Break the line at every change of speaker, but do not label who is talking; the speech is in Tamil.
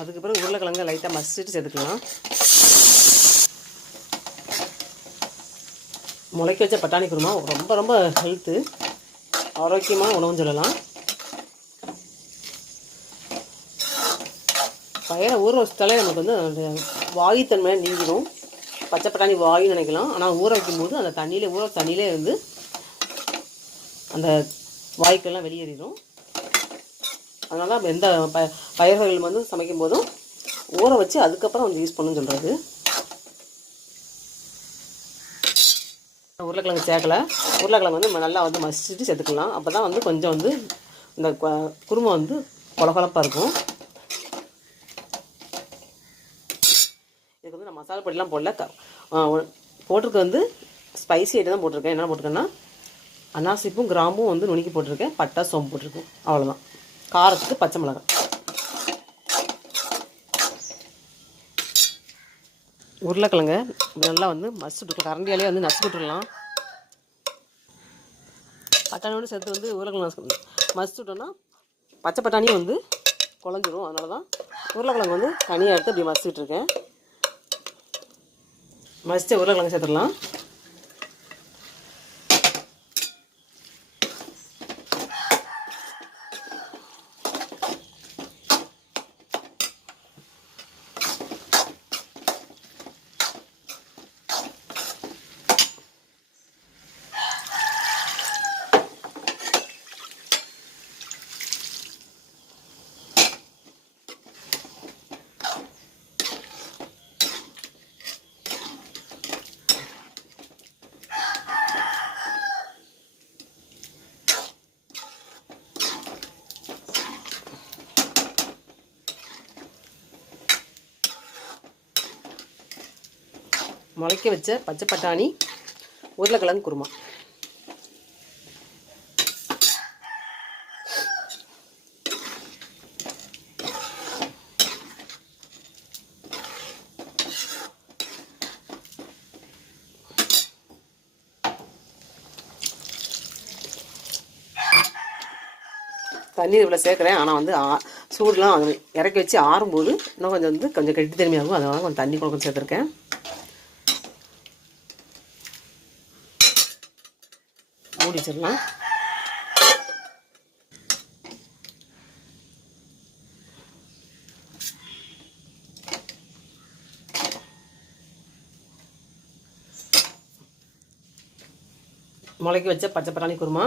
அதுக்கு பிறகு உருளைக்கிழங்க லைட்டாக மசிச்சுட்டு சேர்த்துக்கலாம். முளைக்க வச்ச பட்டாணி குருமா ரொம்ப ரொம்ப ஹெல்த்து ஆரோக்கியமான உணவுன்னு சொல்லலாம். பயிரை ஊற வச்சாலே நமக்கு வந்து வாயுத்தன்மையாக நீங்கிடும். பச்சை பட்டாணி வாயுன்னு நினைக்கலாம். ஆனால் ஊற வைக்கும்போது அந்த தண்ணியிலே ஊற தண்ணியிலே வந்து அந்த வாய்க்கெல்லாம் வெளியேறிடும். அதனால் எந்த ப பயிர்கள் வந்து சமைக்கும் போதும் ஊற வச்சு அதுக்கப்புறம் வந்து யூஸ் பண்ணணும்னு சொல்கிறது உருளைக்கிழங்கு சேர்க்கலை உருளைக்கிழங்கு வந்து நல்லா வந்து மசிச்சுட்டு சேர்த்துக்கலாம். அப்போ தான் வந்து கொஞ்சம் வந்து இந்த கு- வந்து கொலகொலப்பாக இருக்கும். இதுக்கு வந்து நான் மசாலா பொடிலாம் போடல. க போட்டிருக்க வந்து ஸ்பைசி ஐட்டம் தான் போட்டிருக்கேன். என்ன போட்டிருக்கேன்னா அனாசிப்பும் கிராம்பும் வந்து நுணுக்கி போட்டிருக்கேன். பட்டா சோம்பு போட்டிருக்கேன். அவ்வளோதான் காரத்துக்கு பச்சை மிளகாய் உருளைக்கிழங்க நல்லா வந்து மசிச்சு விட்டுக்கலாம் கரண்டியாலே வந்து நசுக்கி விட்டுடலாம் பட்டாணியோடு சேர்த்து வந்து உருளைக்கிழங்கு நசுக்கு மசிச்சு விட்டோன்னா பச்சை பட்டாணியும் வந்து குழஞ்சிரும். அதனால தான் உருளைக்கிழங்கு வந்து தனியாக எடுத்து அப்படி மசிச்சுட்டு இருக்கேன் மசித்த உருளைக்கிழங்கு சேர்த்துடலாம். முளைக்க வச்ச பச்சை பட்டாணி உருளைக்கிழங்கு குருமா. தண்ணி இவ்வளோ சேர்க்குறேன். ஆனால் வந்து ஆ சூடுலாம் இறக்கி வச்சு ஆறும்போது இன்னும் கொஞ்சம் வந்து கொஞ்சம் கெட்டி தனிமையாகும். அதனால் கொஞ்சம் தண்ணி கூட கொஞ்சம் சேர்த்துருக்கேன். மூடி வச்சிடலாம் வச்ச பச்சை பட்டாணி குருமா.